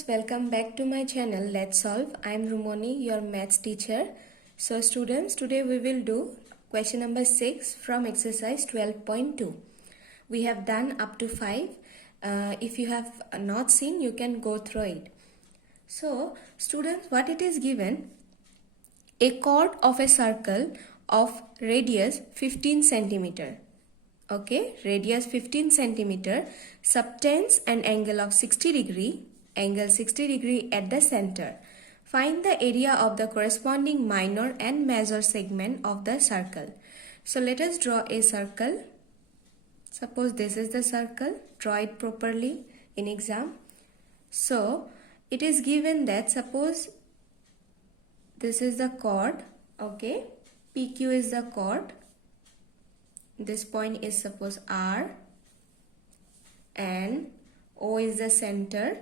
students, welcome back to my channel Let's Solve. I am Rumoni, your maths teacher. So students, today we will do question number 6 from exercise 12.2. We have done up to 5. If you have not seen, you can go through it. So students, what it is given, a chord of a circle of radius 15 centimeter. Okay, radius 15 centimeter subtends an angle of 60 degree, angle 60 degree at the center. Find the area of the corresponding minor and major segment of the circle. So let us draw a circle. Suppose this is the circle. Draw it properly in exam. So it is given that suppose this is the chord. Okay, PQ is the chord. This point is suppose R and O is the center.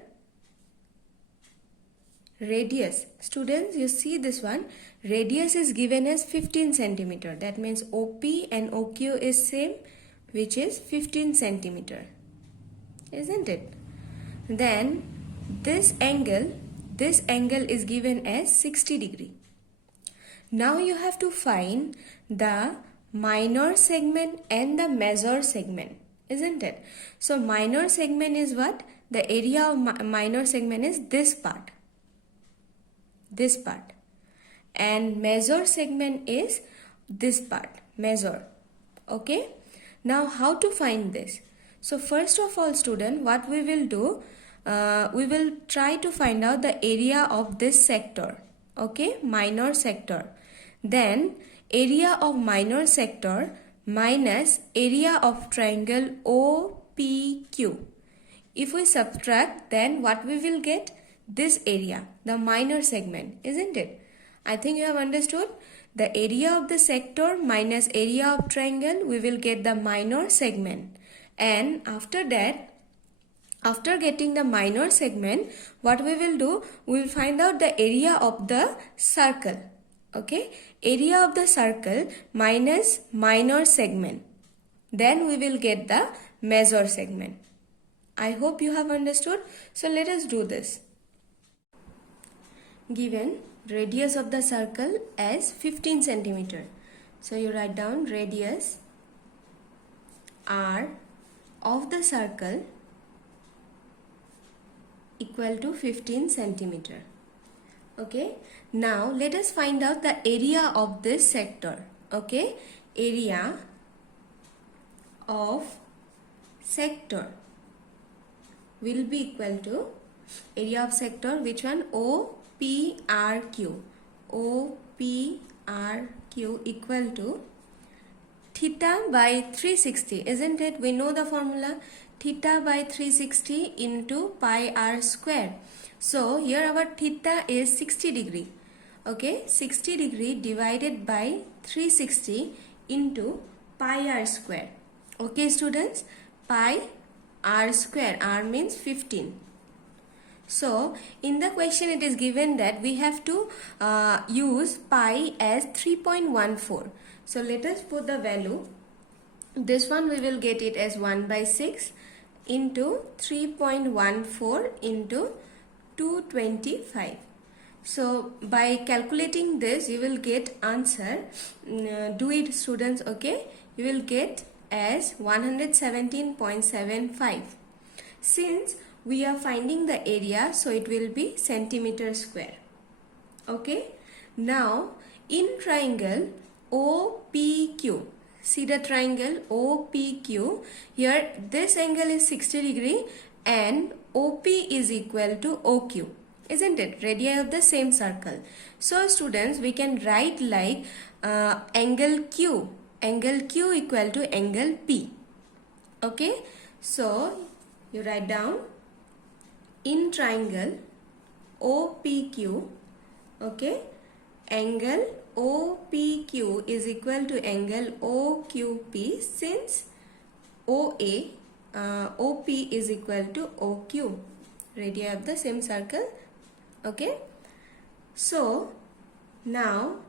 Radius, students, you see this one, radius is given as 15 centimeter. That means OP and OQ is same, which is 15 centimeter, isn't it? Then this angle is given as 60 degree. Now you have to find the minor segment and the major segment, isn't it? So minor segment is what? The area of minor segment is this part, and major segment is this part, major. Okay, now how to find this? So first of all, student, what we will do, we will try to find out the area of this sector. Okay, minor sector. Then area of minor sector minus area of triangle OPQ. If we subtract, then what we will get? This area, the minor segment, isn't it? I think you have understood. The area of the sector minus area of triangle, we will get the minor segment. And after that, after getting the minor segment, what we will do? We will find out the area of the circle. Okay, area of the circle minus minor segment, then we will get the major segment. I hope you have understood. So let us do this. Given radius of the circle as 15 centimeter. So you write down radius R of the circle equal to 15 centimeter. Okay, now let us find out the area of this sector. Okay, area of sector will be equal to area of sector, which one? OPRQ. OPRQ equal to theta by 360, isn't it? We know the formula, theta by 360 into pi r square. So here our theta is 60 degree. Okay, 60 degree divided by 360 into pi r square. Okay students, pi r square, r means 15. So in the question it is given that we have to use pi as 3.14. So let us put the value. This one we will get it as 1 by 6 into 3.14 into 225. So by calculating this, you will get answer. Do it students. Okay, you will get as 117.75. Since we are finding the area, so it will be centimeter square. Okay, now in triangle OPQ, see the triangle OPQ, here this angle is 60 degree and OP is equal to OQ, isn't it? Radii of the same circle. So students, we can write like angle Q equal to angle P. Okay, so you write down in triangle OPQ, okay, angle OPQ is equal to angle OQP, since OA OP is equal to OQ, radii of the same circle. Okay, so now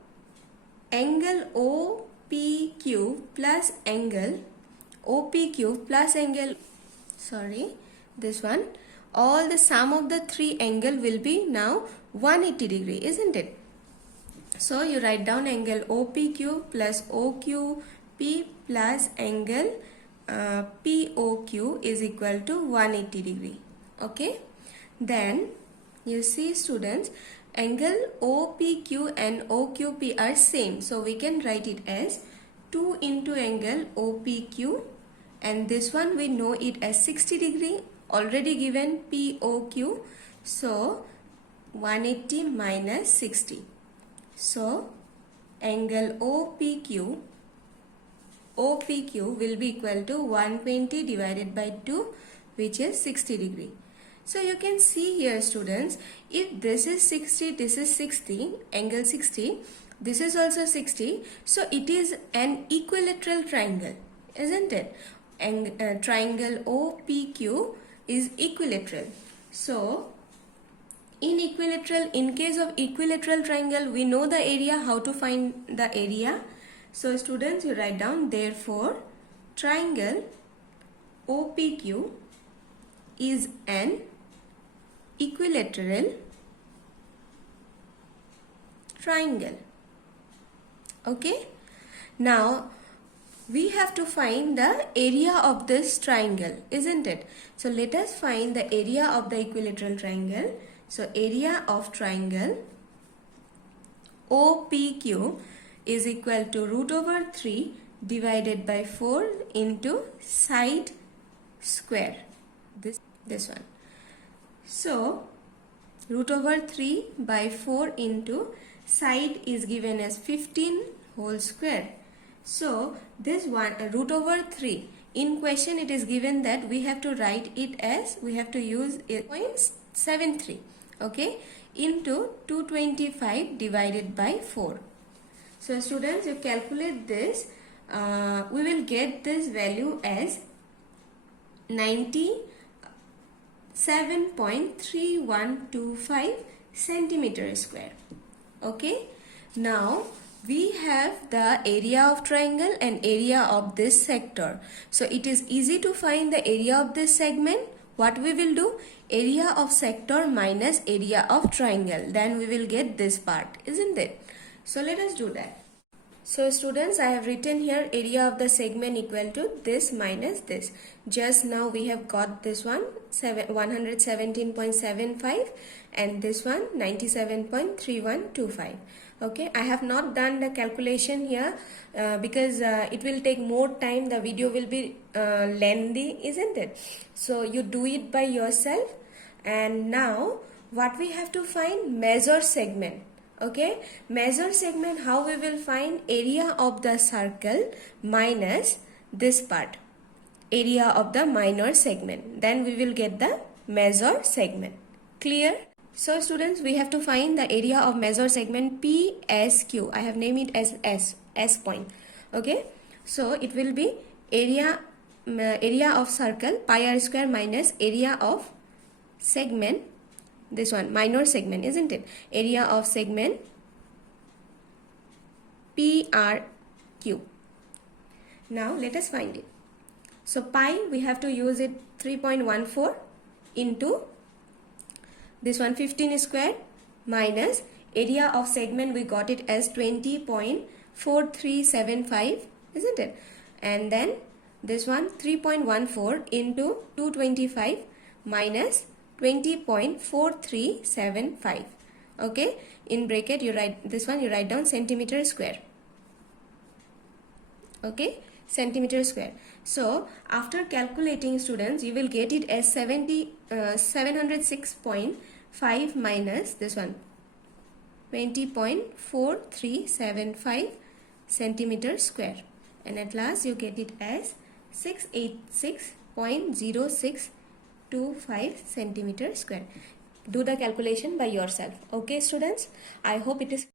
angle OPQ plus angle OPQ plus angle, sorry, this one all the sum of the three angle will be now 180 degree, isn't it? So you write down angle OPQ plus OQP plus angle POQ is equal to 180 degree. Okay. Then you see students, angle OPQ and OQP are same. So we can write it as 2 into angle OPQ, and this one we know it as 60 degree, already given POQ. So 180 minus 60. So angle OPQ will be equal to 120 divided by 2, which is 60 degree. So you can see here students, if this is 60, this is 60, angle 60, this is also 60, so it is an equilateral triangle, isn't it? And triangle OPQ is equilateral. So in case of equilateral triangle, we know the area, how to find the area. So students, you write down, therefore triangle OPQ is an equilateral triangle. Okay. Now we have to find the area of this triangle, isn't it? So let us find the area of the equilateral triangle. So area of triangle OPQ is equal to root over 3 divided by 4 into side square. This one. So root over 3 by 4 into side is given as 15 whole square. So this one, root over 3, in question it is given that we have to write it as, we have to use 0.73, okay, into 225 divided by 4. So students, you calculate this, we will get this value as 97.3125 centimeter square. Okay. Now we have the area of triangle and area of this sector. So it is easy to find the area of this segment. What we will do? Area of sector minus area of triangle. Then we will get this part, isn't it? So let us do that. So students, I have written here area of the segment equal to this minus this. Just now we have got this one 117.75 and this one 97.3125. Okay, I have not done the calculation here because it will take more time. The video will be lengthy, isn't it? So you do it by yourself. And now what we have to find? Measure segment. Okay, measure segment, how we will find? Area of the circle minus this part, area of the minor segment. Then we will get the measure segment. Clear? So students, we have to find the area of measure segment PSQ. I have named it as S point. Okay, so it will be area of circle pi r square minus area of segment, this one minor segment, isn't it? Area of segment PRQ. Now let us find it. So pi, we have to use it 3.14 into this one 15 square minus area of segment, we got it as 20.4375, isn't it? And then this one 3.14 into 225 minus 20.4375. Okay, in bracket you write this one, you write down centimeter square. Okay, centimeter square. So after calculating students, you will get it as 706.5 minus this one 20.4375 centimeter square, and at last you get it as 686.0625 centimeter square. Do the calculation by yourself. Okay students, I hope it is